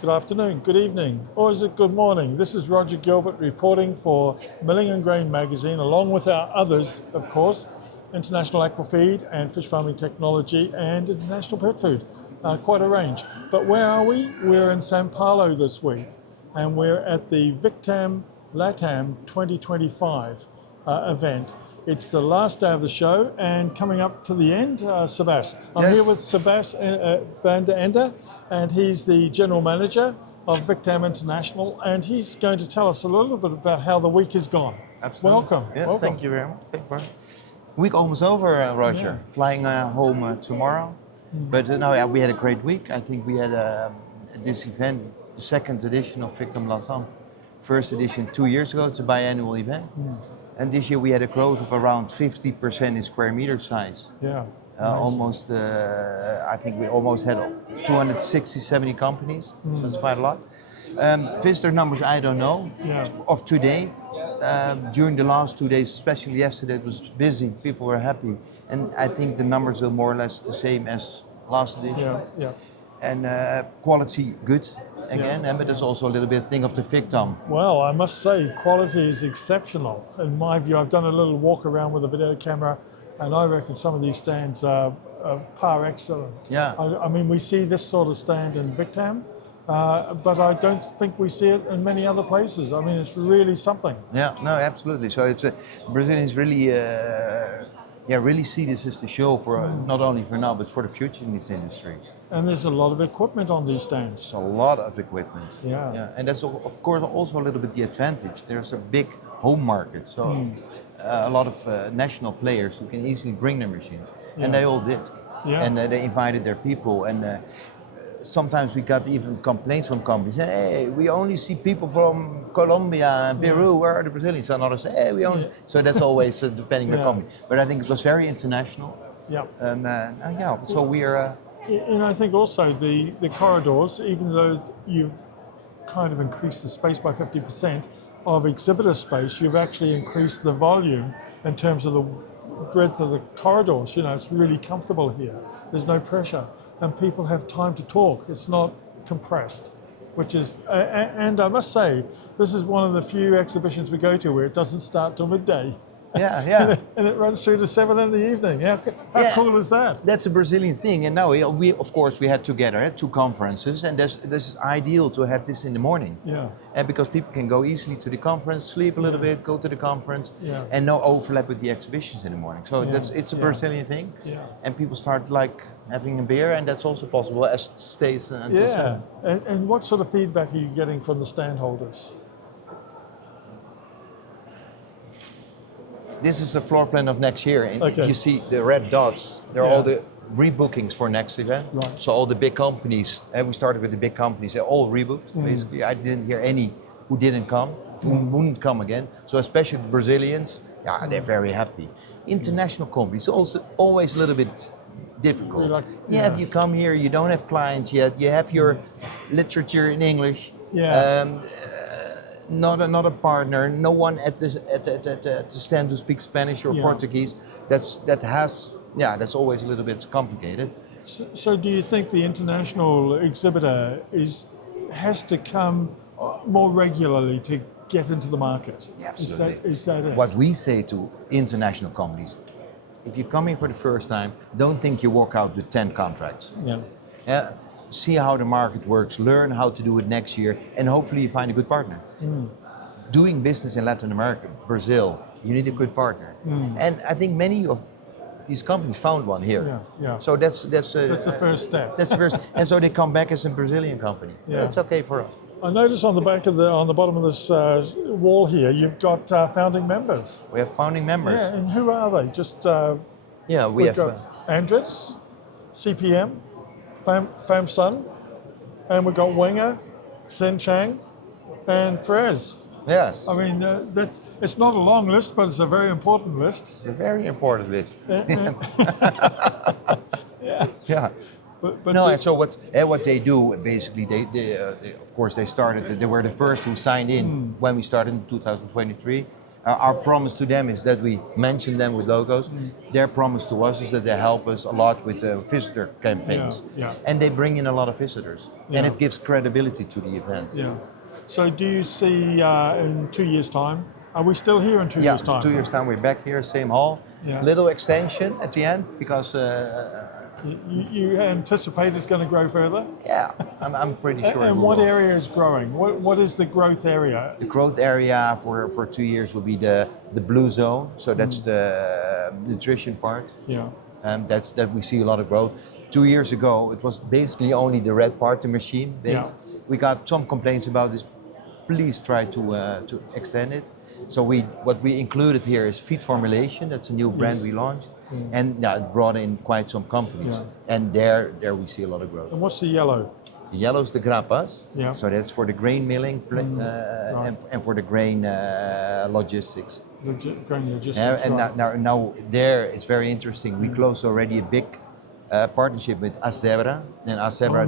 Good afternoon, good evening, or is it good morning? This is Roger Gilbert reporting for Milling and Grain magazine, along with our others, of course, International Aquafeed and Fish Farming Technology and International Pet Food. Quite a range. But where are we? We're in San Paulo this week, and we're at the Victam Latam 2025 event. It's the last day of the show, and coming up to the end, Sebas. I'm here with Sebas van der Ende, and he's the general manager of Victam International, and he's going to tell us a little bit about how the week has gone. Absolutely. Welcome. Yeah, Welcome. Thank you very much. Thank you. Week almost over, Roger. Yeah. Flying home tomorrow. But no, yeah, we had a great week. I think we had this event, the second edition of Victam Latam. First edition 2 years ago. It's a biannual event. And this year we had a growth of around 50% in square meter size. Yeah. Almost, I think we almost had 260, 70 companies. So it's quite a lot. Visitor numbers, I don't know. Yeah. Of today. During the last 2 days, especially yesterday, it was busy. People were happy. And I think the numbers are more or less the same as last edition. Yeah. Yeah. And quality good again, but it's also a little bit thing of the Victam. Well, I must say, quality is exceptional. In my view, I've done a little walk around with a video camera, and I reckon some of these stands are par excellent. Yeah. I mean, we see this sort of stand in Victam, but I don't think we see it in many other places. I mean, it's really something. Yeah, no, absolutely. So it's Brazilians really, really see this as the show for not only for now, but for the future in this industry. And there's a lot of equipment on these stands. It's a lot of equipment. Yeah. And that's of course also a little bit the advantage. There's a big home market, so a lot of national players who can easily bring their machines, and they all did. Yeah. And they invited their people, and sometimes we got even complaints from companies. Hey, we only see people from Colombia and Peru. Where are the Brazilians? And others say, hey, we only. So that's always depending on the company. But I think it was very international. Yeah. So we are. And I think also the corridors, even though you've kind of increased the space by 50% of exhibitor space, you've actually increased the volume in terms of the breadth of the corridors. You know, it's really comfortable here. There's no pressure, and people have time to talk. It's not compressed, which is, and I must say, this is one of the few exhibitions we go to where it doesn't start till midday. Yeah. And it runs through to 7 in the evening. How cool is that? That's a Brazilian thing. And now we of course, we had together 2 conferences, and this is ideal to have this in the morning. Yeah. And because people can go easily to the conference, sleep a little bit, go to the conference, Yeah. and no overlap with the exhibitions in the morning. So it's a Brazilian thing. Yeah. And people start like having a beer, and that's also possible as it stays until 7. And what sort of feedback are you getting from the stand holders? This is the floor plan of next year, and Okay. if you see the red dots, they're all the rebookings for next event. Right. So all the big companies, and we started with the big companies, they're all rebooked. Basically, I didn't hear any who didn't come, who wouldn't come again. So especially the Brazilians, they're very happy. International companies, also always a little bit difficult. If you come here, you don't have clients yet, you have your literature in English. Not a partner, no one at the stand who speaks Spanish or Portuguese. That's always a little bit complicated. So do you think the international exhibitor has to come more regularly to get into the market? Yeah, absolutely. Is that it? What we say to international companies, if you come here for the first time, don't think you walk out with 10 contracts. Yeah. See how the market works, learn how to do it next year, and hopefully you find a good partner. Doing business in Latin America, Brazil, you need a good partner. And I think many of these companies found one here. So that's the first step. That's the first, and so they come back as a Brazilian company. It's okay for us. I notice on the back of on the bottom of this wall here, you've got founding members. We have founding members. Yeah, and who are they? Just we have got Andres, CPM, Famsun, and we've got Wenger, Sen Chang, and Frez. Yes. I mean, it's not a long list, but it's a very important list. It's a very important list. Yeah. But so what they do basically, they of course they started. They were the first who signed in when we started in 2023. Our promise to them is that we mention them with logos. Their promise to us is that they help us a lot with visitor campaigns. And they bring in a lot of visitors. And it gives credibility to the event. Yeah. So do you see in 2 years' time, are we still here in 2 years' time? 2 years' time we're back here, same hall. Little extension at the end because... you anticipate it's going to grow further? Yeah, I'm pretty sure. And what area is growing? What is the growth area? The growth area for 2 years will be the blue zone. So that's the nutrition part. Yeah. That we see a lot of growth. 2 years ago, it was basically only the red part, the machine base. We got some complaints about this. Please try to extend it. So what we included here is feed formulation. That's a new brand we launched, and it brought in quite some companies. And there we see a lot of growth. And what's the yellow? The yellow is the grapas. Yeah. So that's for the grain milling and for the grain logistics. Grain logistics. And now there it's very interesting. We closed already a big partnership with Azebra, and Azebra,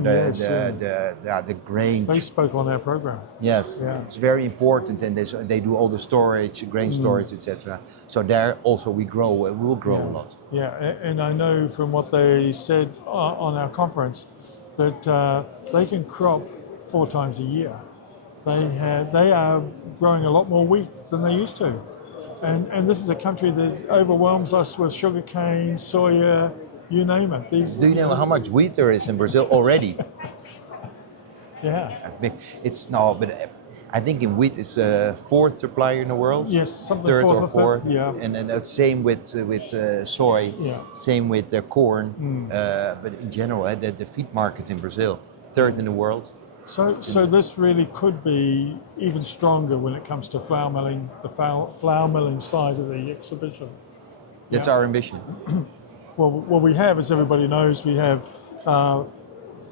the grain. They spoke on our program. Yes, it's very important, and they do all the storage, grain storage, etc. So there also we will grow a lot. Yeah, and I know from what they said on our conference that they can crop 4 times a year. They are growing a lot more wheat than they used to, and this is a country that overwhelms us with sugarcane, soya. You name it. Do you know how much wheat there is in Brazil already? Yeah. But I think in wheat it's a 4th supplier in the world. Yes, something third 4th or 4th. 5th, yeah. And same with soy. Yeah. Same with corn. But in general, the feed market in Brazil, 3rd in the world. So this really could be even stronger when it comes to flour milling, the flour milling side of the exhibition. That's our ambition. Well, what we have, as everybody knows, we have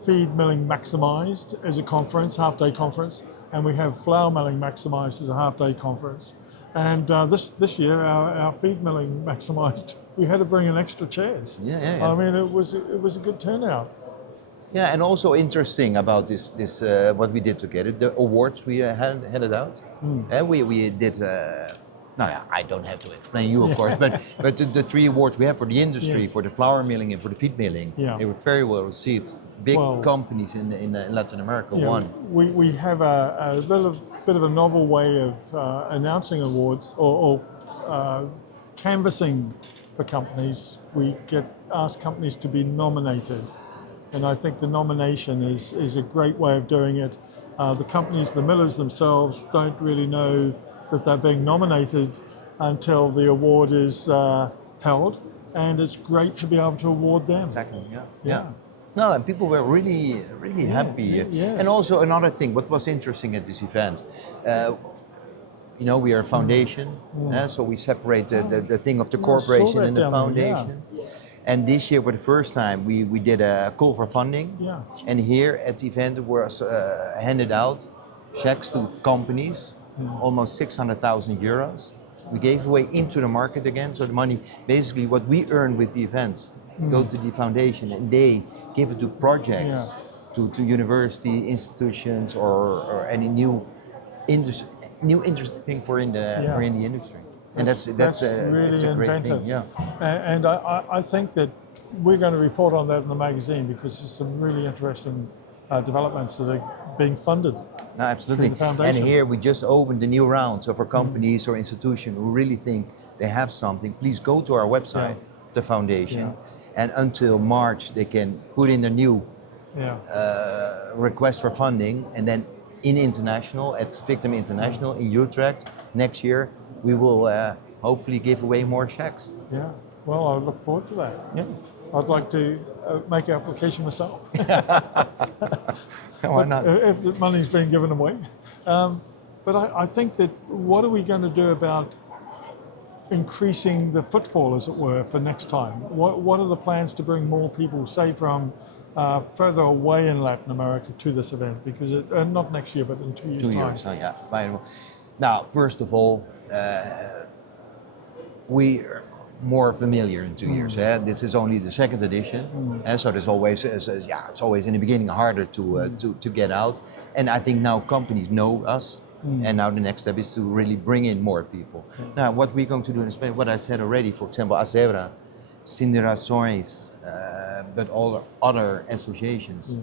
feed milling maximised as a conference, half-day conference, and we have flour milling maximised as a half-day conference. And this year, our feed milling maximised, we had to bring in extra chairs. Yeah. I mean, it was a good turnout. Yeah, and also interesting about this what we did together, the awards we handed out, and we did. I don't have to explain you, of course, but the 3 awards we have for the industry, for the flour milling and for the feed milling, they were very well received. Big companies in Latin America won. We have a bit of a novel way of announcing awards or canvassing for companies. We ask companies to be nominated, and I think the nomination is a great way of doing it. The companies, the millers themselves, don't really know that they're being nominated until the award is held, and it's great to be able to award them. Exactly. Yeah. No, and people were really happy. Yes. And also another thing, what was interesting at this event, we are a foundation, so we separate the thing of the corporation and the foundation. And this year, for the first time, we did a call for funding. Yeah. And here at the event, it was handed out checks to companies. Almost 600,000 euros. We gave away into the market again, so the money, basically what we earn with the events, go to the foundation, and they give it to projects, to university institutions, or any new interesting thing for in the industry. And that's really a great inventive. thing. Yeah. And I think that we're going to report on that in the magazine because there's some really interesting developments that are being funded. No, absolutely. And here we just opened a new round. So for companies or institutions who really think they have something, please go to our website, the foundation, and until March they can put in a new request for funding, and then in international, at Victam International in Utrecht next year, we will hopefully give away more checks. Yeah. Well, I look forward to that. Yeah. I'd like to make application myself. Why not? If the money's being given away. But I think that what are we going to do about increasing the footfall, as it were, for next time? What are the plans to bring more people, say from further away in Latin America, to this event? Because not next year, but in 2 years' time. 2 years, yeah. Now, first of all, we are more familiar in 2 years. This is only the 2nd edition, so there's always, it's always in the beginning harder to get out. And I think now companies know us, And now the next step is to really bring in more people. Now, what we're going to do in Spain, what I said already, for example, Azebra, Cinerações, but all other associations,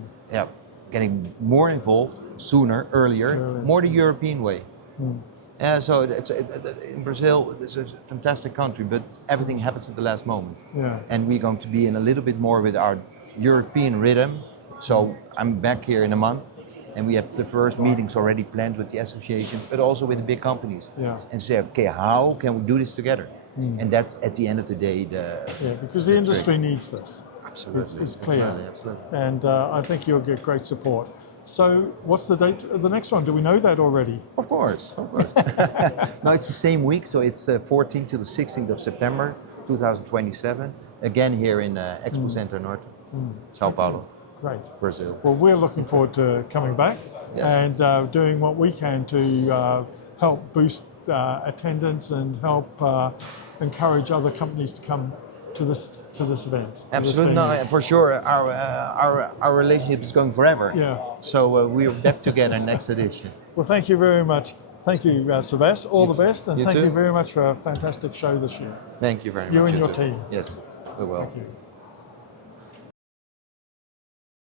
getting more involved sooner, earlier, more the European way. So in Brazil, it's a fantastic country, but everything happens at the last moment. And we're going to be in a little bit more with our European rhythm. So I'm back here in a month, and we have the first meetings already planned with the association, but also with the big companies. And say, okay, how can we do this together? And that's at the end of the day because the industry needs this. Absolutely, it's clear. Absolutely. And I think you'll get great support. So what's the date of the next one? Do we know that already? Of course. No, it's the same week, so it's 14th to the 16th of September 2027, again here in Expo Center Norte, Sao Paulo. Great. Brazil. Well, we're looking forward to coming back and doing what we can to help boost attendance and help encourage other companies to come to this event. Absolutely, no, for sure. Our relationship is going forever. So we're back together next edition. Well, thank you very much. Thank you, Sebas. All the best, and thank you very much for a fantastic show this year. Thank you very much. You and your team. Yes, we will. Thank you.